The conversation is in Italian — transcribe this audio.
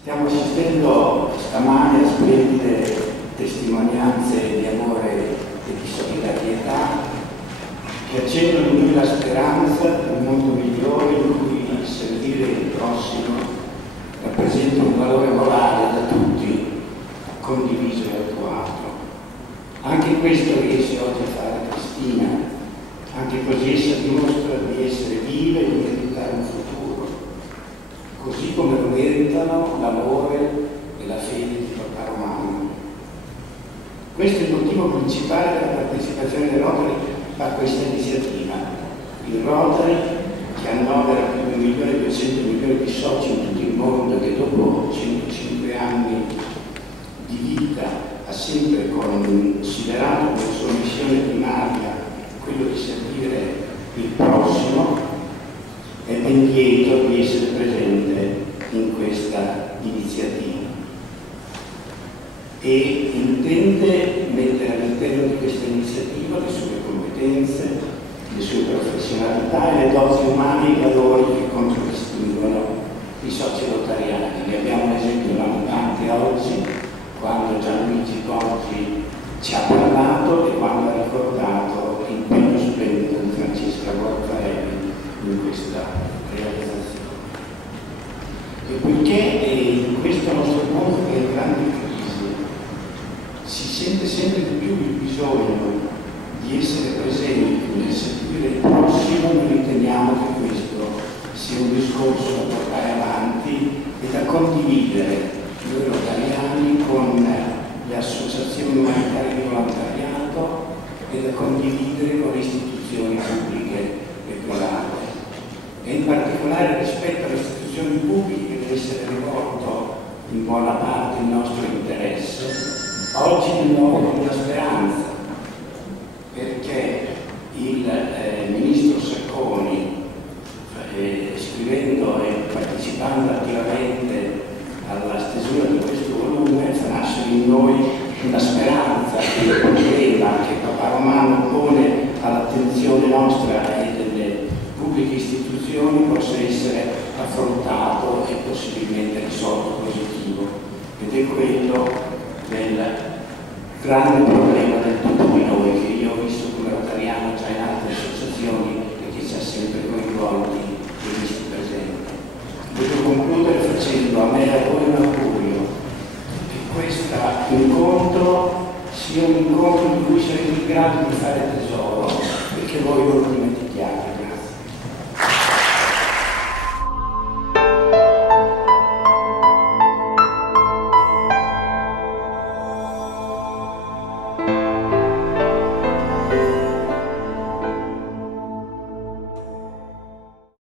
Stiamo assistendo stamane a splendide testimonianze di amore e di solidarietà che accendono in noi la speranza di un mondo migliore in cui servire il prossimo rappresenta un valore morale da tutti, condiviso e attuato. Anche questo riesce oggi a fare Cristina, anche così essa dimostra di essere viva e di meritare un futuro, così come lo meritano l'amore e la fede di papà Romano. Questo è il motivo principale della partecipazione del Rotary a questa iniziativa. Il Rotary, che annovera più di 1.200.000.000 di soci in tutto il mondo, che dopo 105 anni di vita ha sempre considerato come sua missione primaria quello di servire il prossimo, è ben lieto di essere presente in questa iniziativa e intende mettere all'interno di questa iniziativa le sue competenze, le sue professionalità e le doti umane e i valori che contraddistinguono i soci rotariani. Ne abbiamo un esempio lampante oggi, quando Gianluigi Conti ci ha parlato e quando ha ricordato l'impegno splendido di Francesca Guarfarelli in questa realizzazione. E poiché in questo nostro mondo che è in grande crisi si sente sempre di più il bisogno di essere presenti nel servire il prossimo, noi riteniamo che questo sia un discorso da portare avanti e da condividere noi rotariani con le associazioni umanitarie di volontariato e da condividere con le istituzioni pubbliche e private. E in particolare rispetto alle istituzioni pubbliche deve essere rivolto in buona parte il nostro interesse, oggi di nuovo con la speranza, perché il ministro Sacconi, scrivendo e partecipando attivamente alla stesura di questo volume, fa nascere in noi una speranza che il problema che papà Romano pone all'attenzione nostra e delle pubbliche istituzioni possa essere affrontato e possibilmente risolto positivo, ed è quello del grande problema del tutto di noi, che io ho visto come rotariano già in altre associazioni e che ci ha sempre coinvolti e visti presenti. Voglio concludere facendo a me e a voi un augurio che questo incontro sia un incontro di cui saremo in grado di fare tesoro, perché voi non lo dimentichiate.